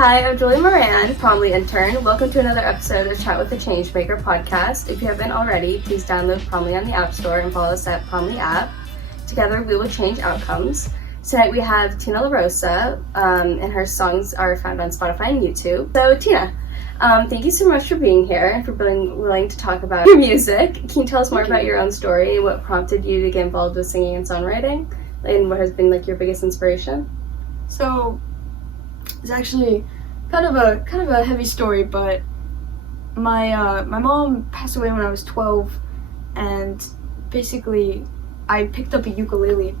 Hi, I'm Julie Moran, Promly intern. Welcome to another episode of Chat with the ChangeMaker Podcast. If you haven't already, please download Promly on the App Store and follow us at Promly app. Together, we will change outcomes. Tonight we have Tina LaRosa, and her songs are found on Spotify and YouTube. So, Tina, thank you so much for being here and for being willing to talk about your music. Can you tell us more about your own story and what prompted you to get involved with singing and songwriting, and what has been like your biggest inspiration? So, it's actually kind of a heavy story, but my mom passed away when I was 12, and basically I picked up a ukulele,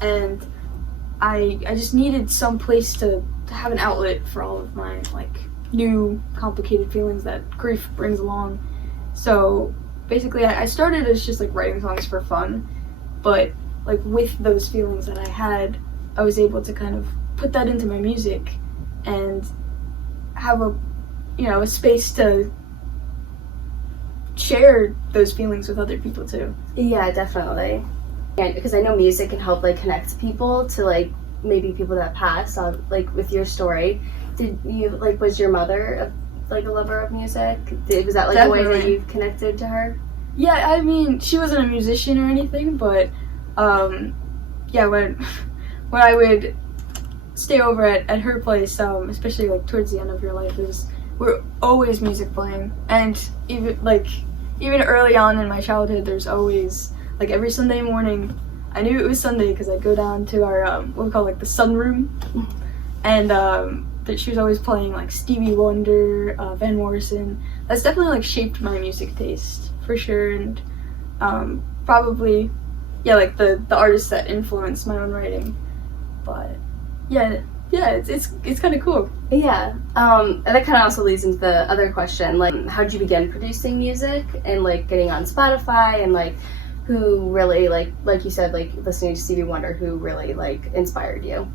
and I just needed some place to have an outlet for all of my new complicated feelings that grief brings along. So basically I started as just writing songs for fun, but with those feelings that I had, I was able to kind of put that into my music and have a space to share those feelings with other people too. Yeah, definitely. Yeah, because I know music can help connect people to maybe people that passed. With your story, did you was your mother a lover of music? Was that the way that you connected to her? Yeah, I mean, she wasn't a musician or anything, but yeah, when I would stay over at her place, especially towards the end of your life, we're always music playing, and even early on in my childhood, there's always every Sunday morning. I knew it was Sunday because I'd go down to our what we call the sunroom, and that she was always playing Stevie Wonder, Van Morrison. That's definitely shaped my music taste for sure, and probably the artists that influenced my own writing. But yeah, it's kind of cool. Yeah, and that kind of also leads into the other question, how did you begin producing music and getting on Spotify, and who really like you said, listening to Stevie Wonder, who really inspired you?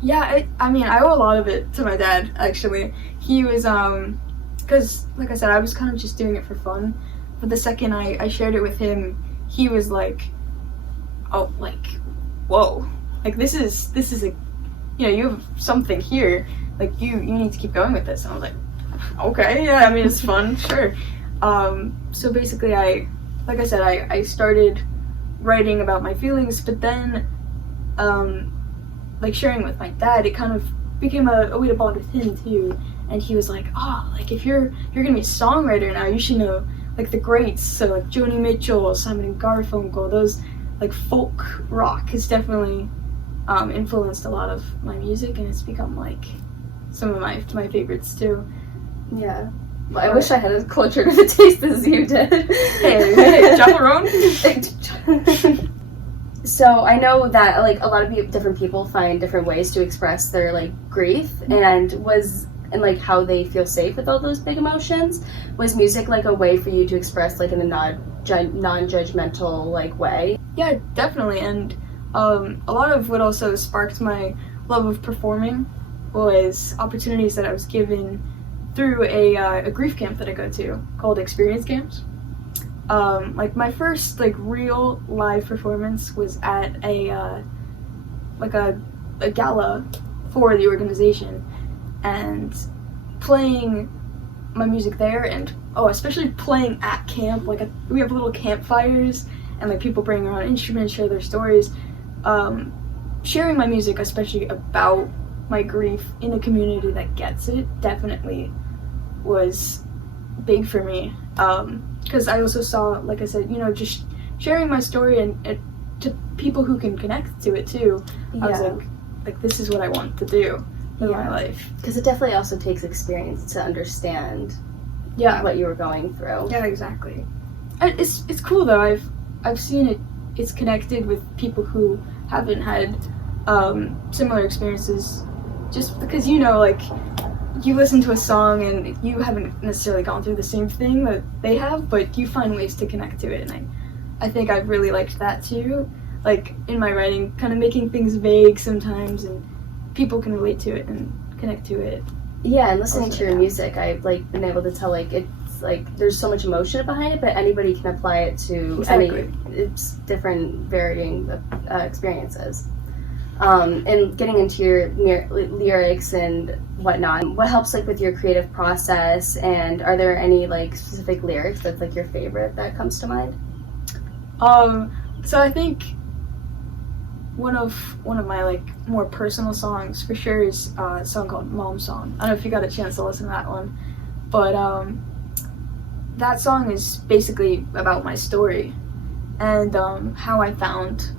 Yeah, I mean, I owe a lot of it to my dad, actually. He was because like I said, I was kind of just doing it for fun, but the second I shared it with him, he was oh, whoa, this is a, you have something here, you need to keep going with this. And I was okay, yeah, I mean, it's fun, sure. So basically like I said, I started writing about my feelings, but then sharing with my dad, it kind of became a way to bond with him too. And he was if you're gonna be a songwriter now, you should know the greats, so Joni Mitchell, Simon and Garfunkel, those folk rock has definitely influenced a lot of my music, and it's become some of my favorites too. Yeah. Well, I wish I had as cultured of a taste as you did. Hey, chaperone. So I know that a lot of different people find different ways to express their grief and how they feel safe with all those big emotions. Was music a way for you to express in a non-judgmental way? Yeah, definitely. And a lot of what also sparked my love of performing was opportunities that I was given through a grief camp that I go to called experience camps. My first real live performance was at a gala for the organization, and playing my music there, and especially playing at camp. We have little campfires, and people bring their own instruments, share their stories. Sharing my music, especially about my grief, in a community that gets it, definitely was big for me. Because I also saw, like I said, just sharing my story and to people who can connect to it too. Yeah. I was this is what I want to do with my life. Because it definitely also takes experience to understand what you were going through. Yeah, exactly. It's cool though. I've seen it's connected with people who haven't had similar experiences, just because you listen to a song and you haven't necessarily gone through the same thing that they have, but you find ways to connect to it, and I think I've really liked that too. In my writing, kind of making things vague sometimes, and people can relate to it and connect to it. Yeah, and listening to your music, I've been able to tell it's there's so much emotion behind it, but anybody can apply it to it's different varying experiences. And getting into your lyrics and whatnot, what helps like with your creative process, and are there any like specific lyrics that's like your favorite that comes to mind? So I think one of my like more personal songs for sure is a song called Mom Song. I don't know if you got a chance to listen to that one, but that song is basically about my story and how I found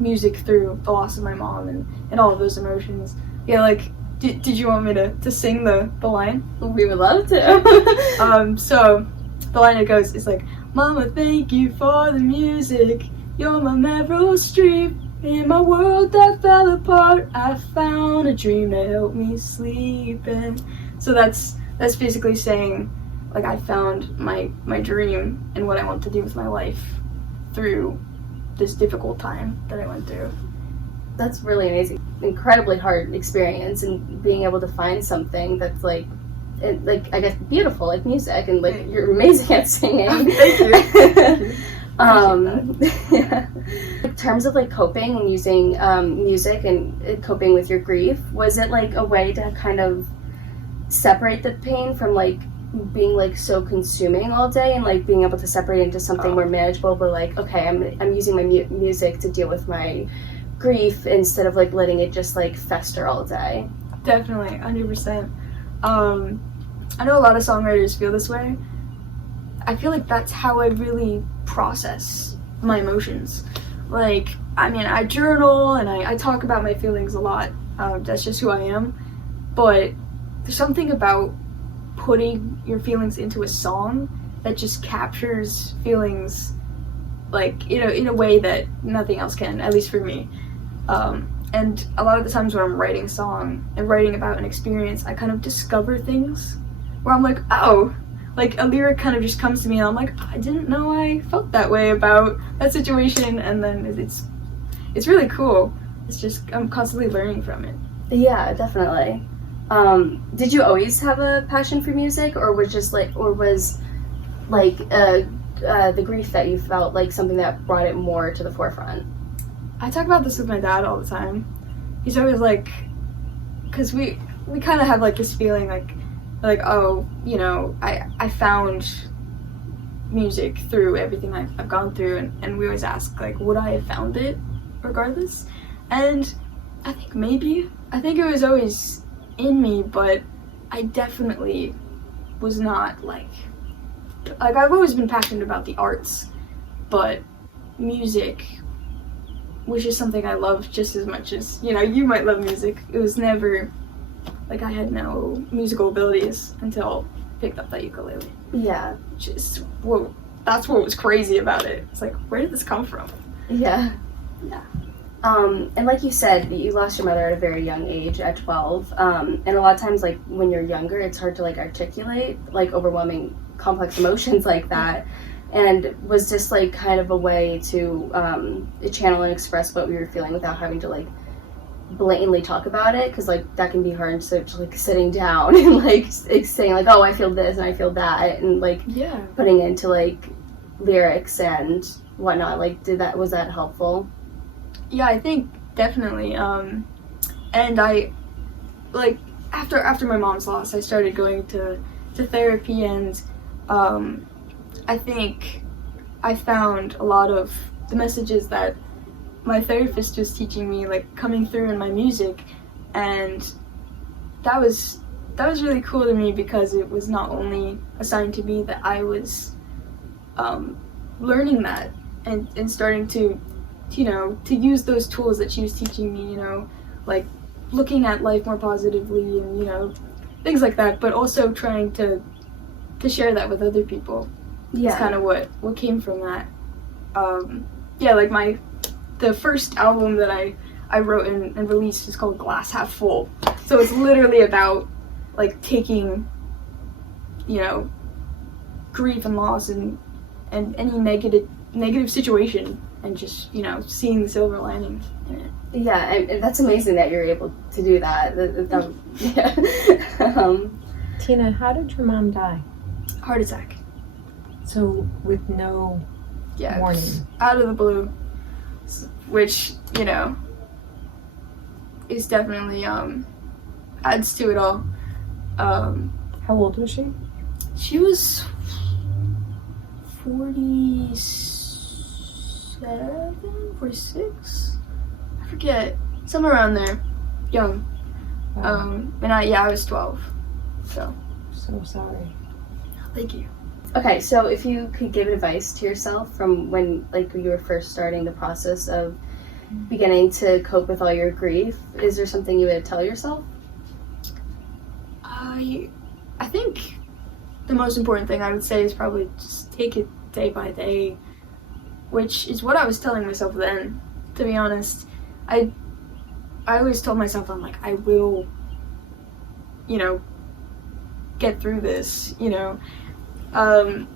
music through the loss of my mom and all of those emotions. Yeah, like, did you want me to sing the line? We would love to. So the line it goes is like, Mama, thank you for the music. You're my Meryl Streep. In my world that fell apart, I found a dream to help me sleep. And so that's basically saying, like, I found my dream and what I want to do with my life through this difficult time that I went through. That's really amazing. Incredibly hard experience, and being able to find something that's like I guess beautiful, like music, and like you're amazing at singing. Thank you. Yeah. In terms of like coping and using music and coping with your grief, was it like a way to kind of separate the pain from like being like so consuming all day, and like being able to separate into something more manageable, but like, okay, I'm using my music to deal with my grief instead of like letting it just like fester all day? Definitely, 100%. I know a lot of songwriters feel this way. I feel like that's how I really process my emotions. Like, I mean, I journal and I talk about my feelings a lot. That's just who I am. But there's something about putting your feelings into a song that just captures feelings, like, in a way that nothing else can, at least for me. And a lot of the times when I'm writing a song and writing about an experience, I kind of discover things where I'm like, oh, like a lyric kind of just comes to me and I'm like, I didn't know I felt that way about that situation, and then it's really cool. It's just, I'm constantly learning from it. Yeah, definitely. Did you always have a passion for music, or was the grief that you felt like something that brought it more to the forefront? I talk about this with my dad all the time. He's always like, because we kind of have like this feeling like, oh, I found music through everything I've gone through, and we always ask, like, would I have found it regardless? And I think it was always in me, but I definitely was not like I've always been passionate about the arts, but music was just something I loved just as much as, you might love music. It was never like I had no musical abilities until I picked up that ukulele. Yeah. That's what was crazy about it. It's like, where did this come from? Yeah. Yeah. And like you said, you lost your mother at a very young age, at 12. And a lot of times, like, when you're younger, it's hard to, like, articulate, like, overwhelming, complex emotions like that. And was just, like, kind of a way to channel and express what we were feeling without having to, like, blatantly talk about it, because, like, that can be hard. So, just, like, sitting down and, like, saying, like, oh, I feel this and I feel that, and, like, putting it into, like, lyrics and whatnot. Like, was that helpful? Yeah, I think definitely. And I, like, after my mom's loss, I started going to therapy, and I think I found a lot of the messages that my therapist was teaching me, like, coming through in my music, and that was really cool to me, because it was not only a sign to me that I was learning that and starting to use those tools that she was teaching me, like looking at life more positively and, things like that, but also trying to share that with other people. Yeah. It's kind of what came from that. Like the first album that I wrote and released is called Glass Half Full. So it's literally about, like, taking, grief and loss and any negative situation, and just, seeing the silver lining in it. Yeah, and that's amazing that you're able to do that. Tina, how did your mom die? Heart attack. So, with no warning? Out of the blue. Which, is definitely adds to it all. How old was she? She was 47, 46? I forget. Somewhere around there. Young. Wow. And I was 12. So sorry. thank you. Okay, so if you could give advice to yourself from when you were first starting the process of beginning to cope with all your grief, is there something you would tell yourself? I think the most important thing I would say is probably just take it day by day, which is what I was telling myself then, to be honest. I always told myself, I'm like, I will, get through this, I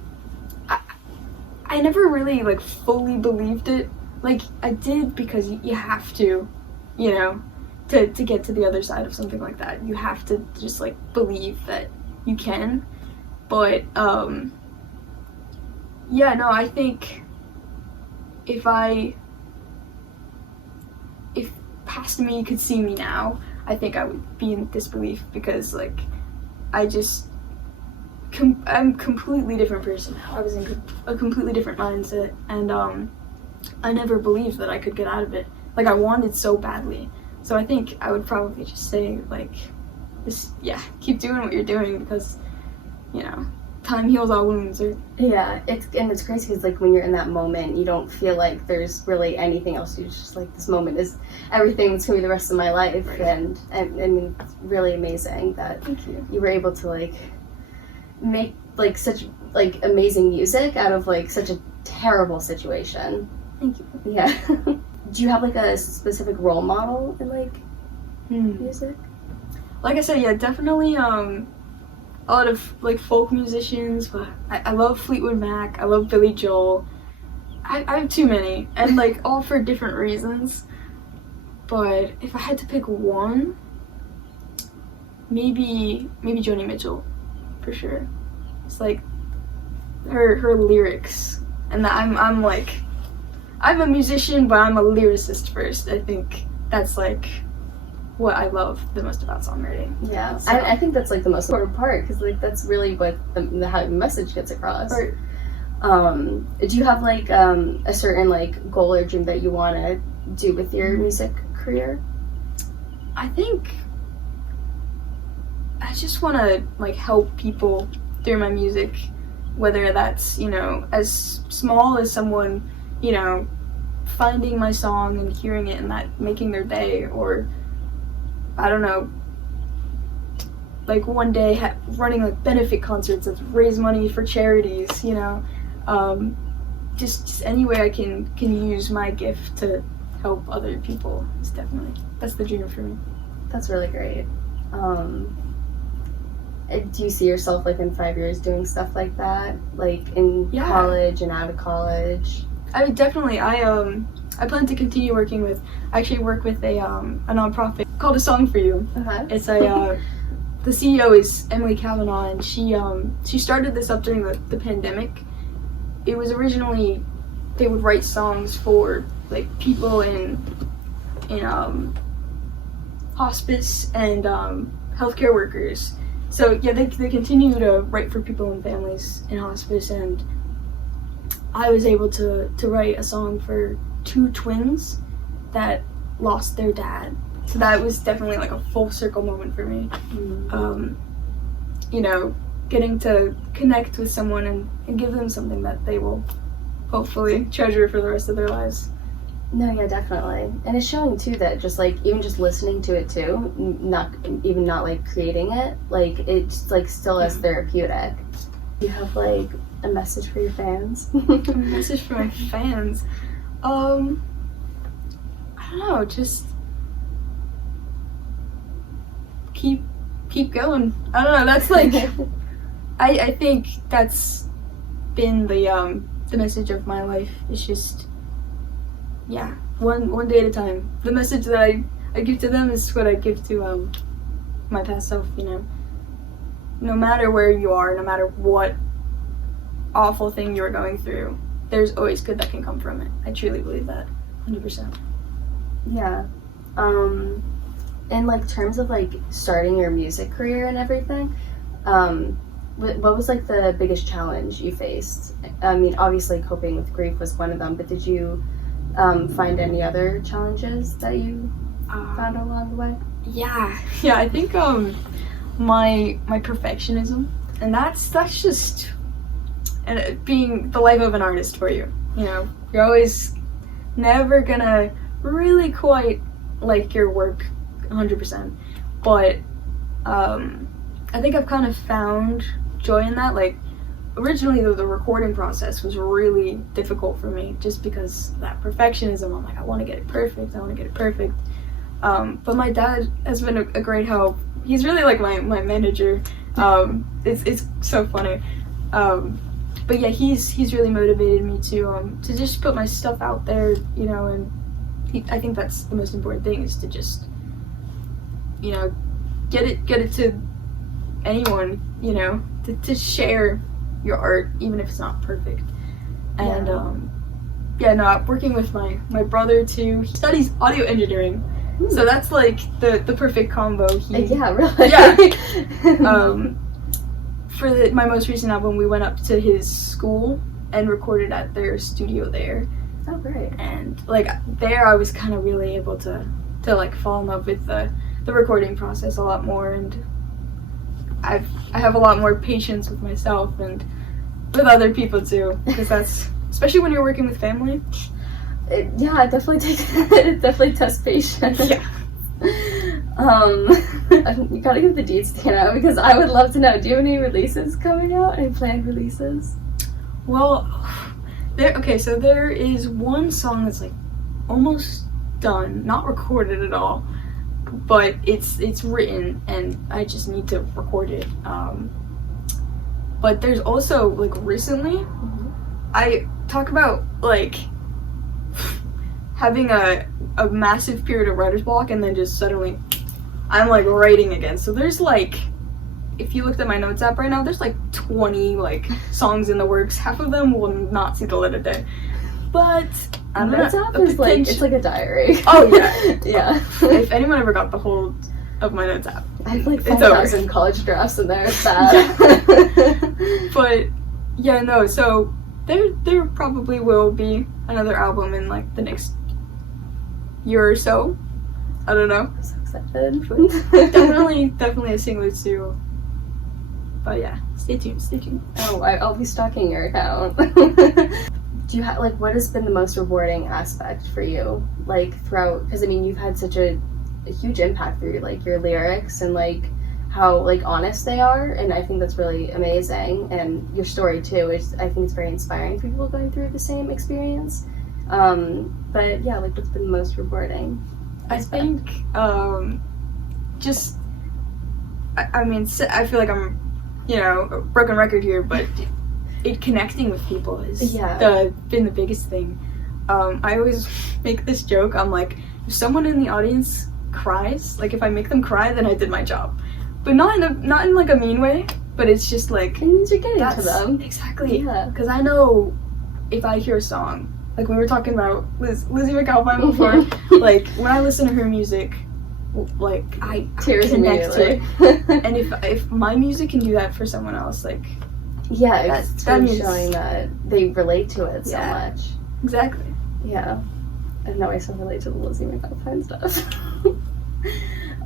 never really, fully believed it. I did because you have to, to get to the other side of something like that. You have to just, believe that you can. But, I think if past me could see me now, I think I would be in disbelief because, I'm a completely different person now. I was in a completely different mindset, and I never believed that I could get out of it. I wanted so badly. So I think I would probably just say, keep doing what you're doing because, time heals all wounds. Yeah, it's crazy because when you're in that moment, you don't feel like there's really anything else. You're just this moment is everything that's gonna be the rest of my life. Right. And I mean, it's really amazing that you were able to make such amazing music out of such a terrible situation. Thank you. Yeah. Do you have a specific role model in music? Like I said, yeah, definitely a lot of folk musicians, but I love Fleetwood Mac, I love Billy Joel. I have too many, and all for different reasons. But if I had to pick one, maybe Joni Mitchell, for sure. It's her lyrics, and I'm a musician, but I'm a lyricist first. I think that's what I love the most about songwriting. Yeah, so. I think that's the most important part because that's really what how the message gets across. Right. Do you have a certain goal or dream that you want to do with your music career? I think I just want to help people through my music, whether that's as small as someone finding my song and hearing it and that making their day, or I don't know, one day running benefit concerts that raise money for charities, just any way I can use my gift to help other people is that's the dream for me. That's really great. Do you see yourself in 5 years doing stuff like that, in college and out of college? I definitely. I plan to continue working with. I actually work with a nonprofit called A Song for You. Uh-huh. It's the CEO is Emily Kavanaugh, and she started this up during the pandemic. It was originally they would write songs for people in hospice and healthcare workers. So yeah, they continue to write for people and families in hospice, and I was able to write a song for 2 twins that lost their dad. So that was definitely a full circle moment for me. Mm-hmm. Getting to connect with someone and give them something that they will hopefully treasure for the rest of their lives. No, yeah, definitely. And it's showing too that just even just listening to it too, not creating it, it's still as therapeutic. You have a message for your fans? A message for my fans? I don't know, just keep going. I don't know, that's I think that's been the message of my life. It's just one day at a time. The message that I give to them is what I give to my past self, No matter where you are, no matter what awful thing you're going through, there's always good that can come from it. I truly believe that, 100%. Yeah. in like terms of like starting your music career and everything, what was like the biggest challenge you faced? I mean, obviously coping with grief was one of them, but did you find any other challenges that you found along the way? Yeah, I think my perfectionism, and that's just being the life of an artist for you. You know, you're always never gonna really quite like your work 100%, but I think I've kind of found joy in that. Like, originally the recording process was really difficult for me just because of that perfectionism. I'm like, I want to get it perfect. But my dad has been a great help. He's really like my manager. It's so funny. But yeah, he's really motivated me to just put my stuff out there, you know, and I think that's the most important thing, is to just, you know, get it to anyone, you know, to share your art, even if it's not perfect. And I'm working with my brother too. He studies audio engineering. Ooh. So that's like the perfect combo. Yeah, really. Yeah. For my most recent album, we went up to his school and recorded at their studio there. Oh, great. And like there, I was kind of really able to like fall in love with the recording process a lot more, and I have a lot more patience with myself and with other people too, because that's, especially when you're working with family. It definitely tests patience. Yeah. You gotta give the deets, Tina, because I would love to know. Do you have any releases coming out? Any planned releases? Well, so there is one song that's like almost done, not recorded at all, but it's written and I just need to record it. But there's also like recently, I talk about like having a massive period of writer's block and then just suddenly I'm like writing again. So there's like, if you looked at my notes app right now, there's like 20 like songs in the works. Half of them will not see the light of day. But notes app is like, it's like a diary. Oh yeah. Yeah. If anyone ever got the hold of my notes app, I have like 5,000 college drafts in there. It's bad. But yeah, no. So there probably will be another album in like the next year or so. I don't know. I'm so excited. definitely a single too. But yeah, stay tuned. Oh, I'll be stalking your account. Do you have, like, what has been the most rewarding aspect for you, like, throughout, because I mean, you've had such a huge impact through like your lyrics and like how like honest they are, and I think that's really amazing, and your story too is, I think it's very inspiring for people going through the same experience. But yeah, like, what's been the most rewarding aspect? I think just I mean, I feel like I'm, you know, a broken record here, but connecting with people has been the biggest thing. I always make this joke. I'm like, if someone in the audience cries, like if I make them cry, then I did my job. But not in like a mean way, but it's just like, it means you're getting to them. Exactly. Yeah. Because I know if I hear a song, like when we were talking about Lizzie McAlpine before, like when I listen to her music, like I tears connect to immediately. it. And if my music can do that for someone else, like it's really showing that they relate to it so much. Exactly. Yeah. I know I still relate to the Lizzie McAlpine stuff.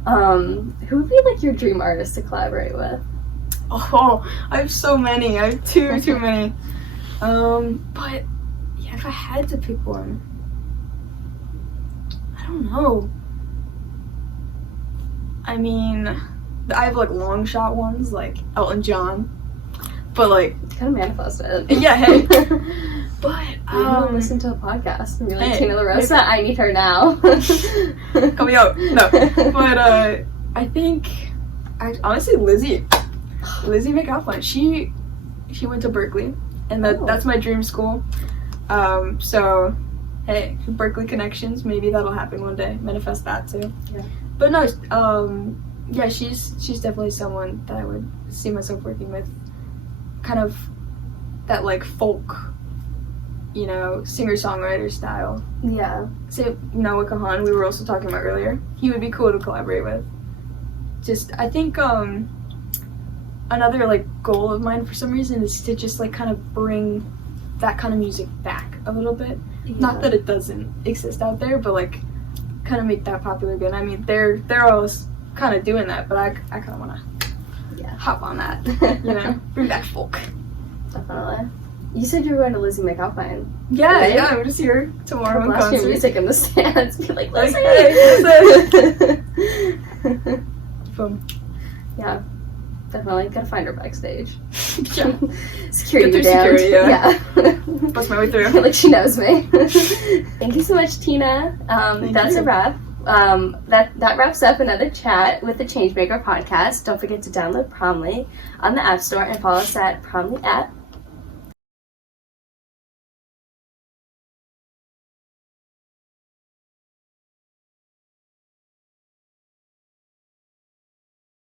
Who would be like your dream artist to collaborate with? Oh, I have so many. I have too many. But yeah, if I had to pick one, I don't know. I mean, I have like long shot ones, like Elton John, but like you kind of manifest it. Yeah, hey. But listen to a podcast and be like, hey, Tina LaRosa, I need her now. Call me out. No, but I think honestly Lizzie McAlpine. She went to Berkeley, and that's my dream school. So hey, Berkeley connections. Maybe that'll happen one day. Manifest that too. Yeah. But no, yeah, she's definitely someone that I would see myself working with. Kind of that like folk you know, singer-songwriter style. Yeah. Say Noah Kahan, we were also talking about earlier. He would be cool to collaborate with. Just, I think, another, like, goal of mine for some reason is to just, like, kind of bring that kind of music back a little bit. Yeah. Not that it doesn't exist out there, but, like, kind of make that popular again. I mean, they're always kind of doing that, but I kind of want to hop on that, you know, bring back folk. Definitely. You said you were going to Lizzie McAlpine. Yeah, right? yeah, I'm just here tomorrow in Blast your concert. music in the stands. Be like, Like, Lizzie! hey, Boom. Yeah, definitely. Gotta find her backstage. Yeah. Security Get through down. security, Yeah. Bust my way I through. feel like she knows me. Thank you so much, Tina. That's you. a wrap. That wraps up another chat with the Changemaker Podcast. Don't forget to download Promly on the App Store and follow us at Promly app.